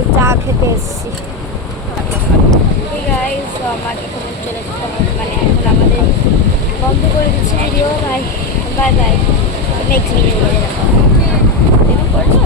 এখন চা খেতে এসেছি। গাইস আমার এখানে চলে যেতে হবে, মানে এখন আমাদের বন্ধ করে দিচ্ছি video. Bye bye bye, next video করে দেখা হবে। করছো?